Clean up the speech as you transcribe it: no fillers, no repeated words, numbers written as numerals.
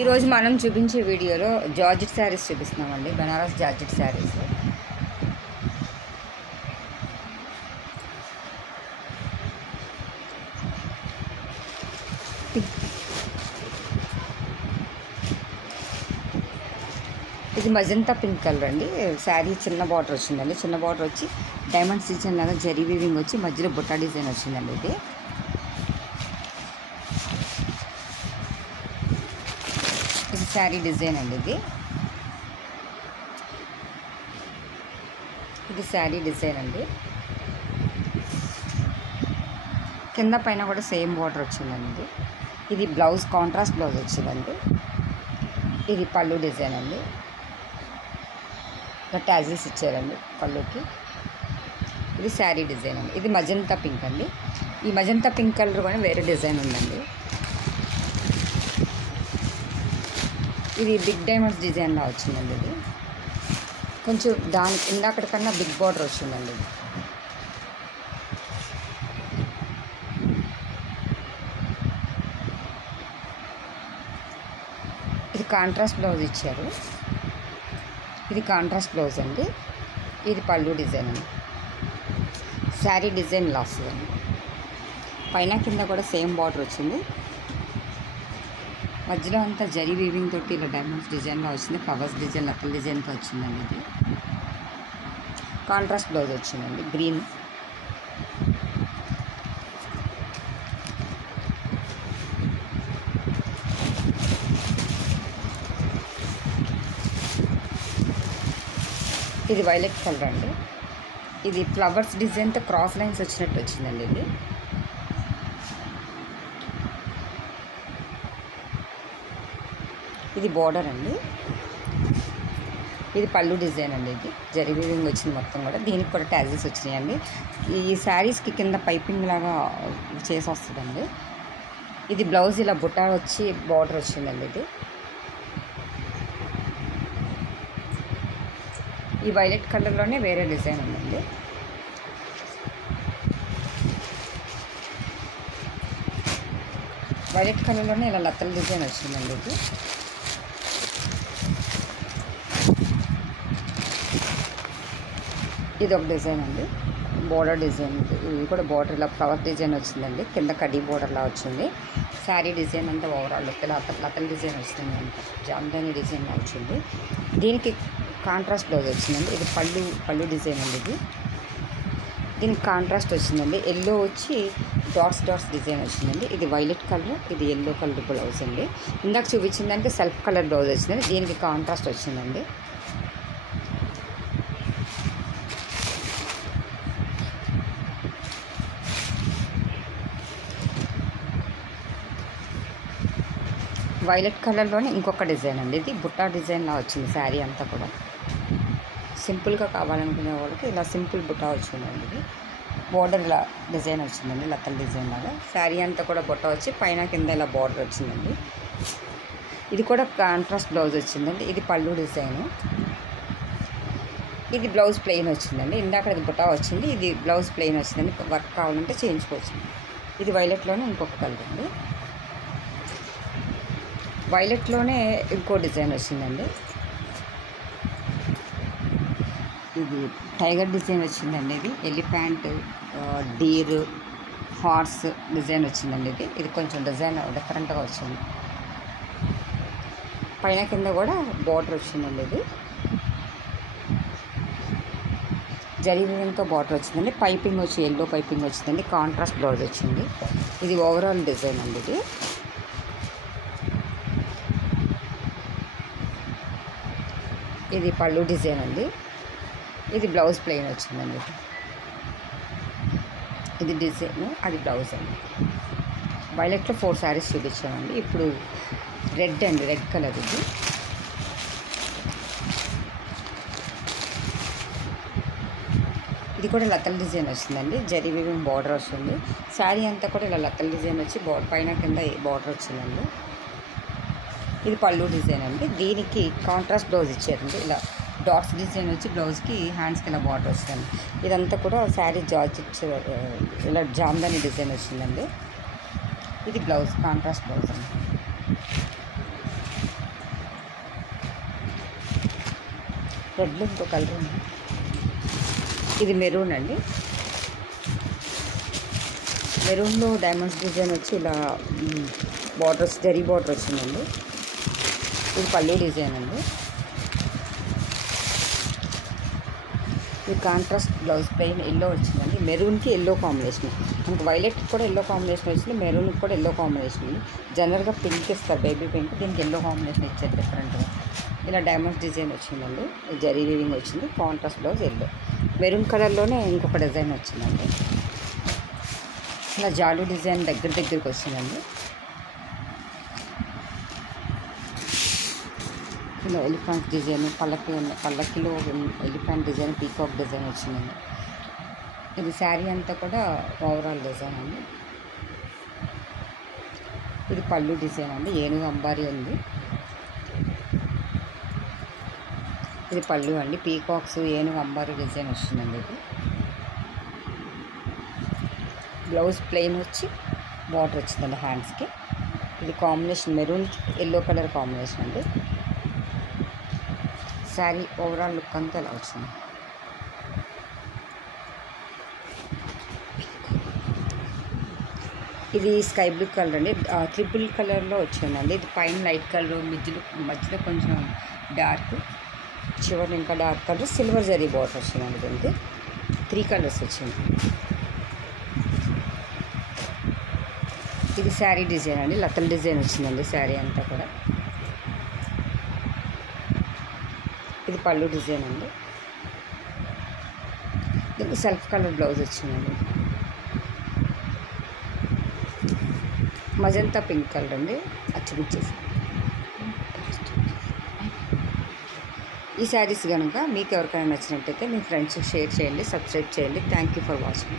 ఈరోజు మనం చూపించే వీడియోలో జార్జెట్ శారీస్ చూపిస్తున్నామండి. బనారస్ జార్జెట్ శారీస్. ఇది మజంతా పింక్ కలర్ అండి. శారీ చిన్న బార్డర్ వచ్చిందండి. చిన్న బార్డర్ వచ్చి డైమండ్ డిజైన్ లాగా జరీ వీవింగ్ వచ్చి మధ్యలో బుట్ట డిజైన్ వచ్చిందండి. ఇది శారీ డిజైన్ అండి. ఇది శారీ డిజైన్ అండి. కింద పైన కూడా సేమ్ బార్డర్ వచ్చిందండి. ఇది బ్లౌజ్ కాంట్రాస్ట్ బ్లౌజ్ వచ్చిందండి. ఇది పళ్ళు డిజైన్ అండి. ట్యాజిల్స్ ఇచ్చారండి పళ్ళుకి. ఇది శారీ డిజైన్ అండి. ఇది మజంతా పింక్ అండి. ఈ మజంతా పింక్ కలర్ కూడా వేరే డిజైన్ ఉందండి. ఇది బిగ్ డైమండ్స్ డిజైన్లా వచ్చిందండి. ఇది కొంచెం దాని ఇందాకటికన్నా బిగ్ బార్డర్ వచ్చిందండి. ఇది కాంట్రాస్ట్ బ్లౌజ్ ఇచ్చారు. ఇది కాంట్రాస్ట్ బ్లౌజ్ అండి. ఇది పళ్ళు డిజైన్ అండి. శారీ డిజైన్ లాస్ అండి. పైన కింద కూడా సేమ్ బార్డర్ వచ్చింది. మధ్యలో అంతా జరీ వీవింగ్ తోటి ఇలా డైమండ్స్ డిజైన్లో వచ్చింది. ఫ్లవర్స్ డిజైన్ లక్కల డిజైన్తో వచ్చిందండి. ఇది కాంట్రాస్ట్ బ్లౌజ్ వచ్చిందండి. గ్రీన్. ఇది వైలెట్ కలర్ అండి. ఇది ఫ్లవర్స్ డిజైన్తో క్రాస్ లైన్స్ వచ్చినట్టు వచ్చిందండి. ఇది బోర్డర్ అండి. ఇది పళ్ళు డిజైన్ అండి. ఇది జరీ వీవింగ్ వచ్చింది మొత్తం కూడా. దీనికి కూడా ట్యాజిల్స్ వచ్చినాయండి. ఈ శారీస్కి కింద పైపింగ్ లాగా చేసి వస్తుందండి. ఇది బ్లౌజ్ ఇలా బుట్ట వచ్చి బార్డర్ వచ్చిందండి. ఇది ఈ వైలెట్ కలర్లోనే వేరే డిజైన్ ఉందండి. వైలెట్ కలర్లోనే ఇలా లత్తల డిజైన్ వచ్చిందండి. ఇది ఒక డిజైన్ అండి. Border design. ఇది కూడా బోర్డర్ ఇలా ఫ్లవర్ డిజైన్ వచ్చిందండి. కింద కడ్డీ బోర్డర్లా వచ్చింది. శారీ డిజైన్ అంతా ఓవరాల్ ఇలా లతల డిజైన్ వచ్చింది. అంతా జామ్దాని డిజైన్లా వచ్చింది. దీనికి కాంట్రాస్ట్ బ్లౌజ్ వచ్చిందండి. ఇది పళ్ళు డిజైన్ అండి. దీనికి కాంట్రాస్ట్ వచ్చిందండి. ఎల్లో వచ్చి డాట్స్ డిజైన్ వచ్చిందండి. ఇది వైలెట్ కలర్, ఇది ఎల్లో కలర్ బ్లౌజ్ అండి. ఇందాక చూపించిన దానికి సెల్ఫ్ కలర్ బ్లౌజ్ వచ్చిందండి. దీనికి కాంట్రాస్ట్ వచ్చిందండి. వైలెట్ కలర్లోనే ఇంకొక డిజైన్ అండి. ఇది బుట్టా డిజైన్లా వచ్చింది. శారీ అంతా కూడా సింపుల్గా కావాలనుకునే వాళ్ళకి ఇలా సింపుల్ బుట్టా వచ్చిందండి. ఇది బోర్డర్ ఇలా డిజైన్ వచ్చిందండి. లతల డిజైన్ లాగా. శారీ అంతా కూడా బుట్ట వచ్చి పైన కింద ఇలా బోర్డర్ వచ్చిందండి. ఇది కూడా కాంట్రాస్ట్ బ్లౌజ్ వచ్చిందండి. ఇది పళ్ళు డిజైను. ఇది బ్లౌజ్ ప్లెయిన్ వచ్చిందండి. ఇందాక ఇది బుట్టా వచ్చింది. ఇది బ్లౌజ్ ప్లెయిన్ వచ్చిందండి. వర్క్ కావాలంటే చేయించుకోవచ్చు. ఇది వైలెట్లోనే ఇంకొక కలర్ అండి. వైలెట్లోనే ఇంకో డిజైన్ వచ్చిందండి. ఇది టైగర్ డిజైన్ వచ్చిందండి. ఇది ఎలిఫెంట్, డీర్, హార్స్ డిజైన్ వచ్చిందండి. ఇది కొంచెం డిజైన్ డిఫరెంట్గా వచ్చింది. పైన కింద కూడా బార్డర్ వచ్చిందండి. ఇది జరీ వీవింగ్తో బార్డర్ వచ్చిందండి. పైపింగ్ వచ్చి ఎల్లో పైపింగ్ వచ్చిందండి. కాంట్రాస్ట్ బ్లౌజ్ వచ్చింది. ఇది ఓవరాల్ డిజైన్ అండి. ఇది పళ్ళు డిజైన్ అండి. ఇది బ్లౌజ్ ప్లెయిన్ వచ్చిందండి. ఇది డిజైన్, అది బ్లౌజ్ అండి. వైలెట్లో 4 శారీస్ చూపించామండి. ఇప్పుడు రెడ్ అండి. Red colour. ఇది కూడా లతల డిజైన్ వచ్చిందండి. జరీ వీవింగ్ బార్డర్ వస్తుంది. శారీ అంతా కూడా ఇలా లతల డిజైన్ వచ్చి పైన కింద బార్డర్ వచ్చిందండి. ఇది పళ్ళు డిజైన్ అండి. దీనికి కాంట్రాస్ట్ బ్లౌజ్ ఇచ్చారండి. ఇలా డాట్స్ డిజైన్ వచ్చి బ్లౌజ్కి హ్యాండ్స్కి ఇలా బార్డర్ వస్తుంది. ఇదంతా కూడా శారీ జార్జెట్ ఇలా జామ్దాని డిజైన్ వచ్చిందండి. ఇది బ్లౌజ్ కాంట్రాస్ట్ బ్లౌజ్ అండి. రెడ్లో ఇంకో కలర్ ఉంది. ఇది మెరూన్ అండి. మెరూన్లో డైమండ్స్ డిజైన్ వచ్చి ఇలా బార్డర్స్ జరీ బార్డర్ వచ్చిందండి. ఇది పళ్ళు డిజైన్ అండి. ఇది కాంట్రాస్ట్ బ్లౌజ్ ప్లెయిన్ ఎల్లో వచ్చిందండి. మెరూన్కి ఎల్లో కాంబినేషన్, మనకు వైలెట్కి కూడా ఎల్లో కాంబినేషన్ వచ్చింది, మెరూన్కి కూడా ఎల్లో కాంబినేషన్ ఉంది. జనరల్గా పింక్ ఇస్తారు, బేబీ పింక్, దీనికి ఎల్లో కాంబినేషన్ ఇచ్చారు డిఫరెంట్గా. ఇలా డైమండ్స్ డిజైన్ వచ్చిందండి. జరీ వీవింగ్ వచ్చింది. Contrast blouse yellow. మెరూన్ కలర్లోనే ఇంకొక డిజైన్ వచ్చిందండి. ఇలా జాలు డిజైన్ దగ్గరికి వచ్చిందండి. ఇలా ఎలిఫెంట్ డిజైన్ పల్లకిలో ఎలిఫెంట్ డిజైన్, పీకాక్ డిజైన్ వచ్చిందండి. ఇది శారీ అంతా కూడా ఓవరాల్ డిజైన్ అండి. ఇది పళ్ళు డిజైన్ అండి. ఏనుగు అంబారీ ఉంది. ఇది పళ్ళు అండి. పీకాక్స్ ఏనుగు అంబారీ డిజైన్ వచ్చిందండి. ఇది బ్లౌజ్ ప్లెయిన్ వచ్చి బార్డర్ వచ్చిందండి హ్యాండ్స్కి. ఇది combination maroon yellow colour combination అండి. శారీ ఓవరాల్ లుక్ అంతా ఎలా వచ్చింది. ఇది స్కై బ్లూ కలర్ అండి. ట్రిపుల్ కలర్లో వచ్చిందండి. ఇది పైన లైట్ కలర్, మధ్యలో కొంచెం డార్క్, చివరి ఇంకా dark colour, silver zari border వచ్చిందండి. దీనికి 3 కలర్స్ వచ్చింది. ఇది శారీ డిజైన్ అండి. లతల్ డిజైన్ వచ్చిందండి శారీ అంతా కూడా. ఇది పళ్ళు డిజైన్ అండి. దీనికి సెల్ఫ్ కలర్ బ్లౌజ్ వచ్చిందండి. మజంతా పింక్ కలర్ అండి. అచ్చుగుచ్చేసి ఈ శారీస్ కనుక మీకు ఎవరికైనా నచ్చినట్టయితే మీ ఫ్రెండ్స్కి షేర్ చేయండి, సబ్స్క్రైబ్ చేయండి. Thank you for watching.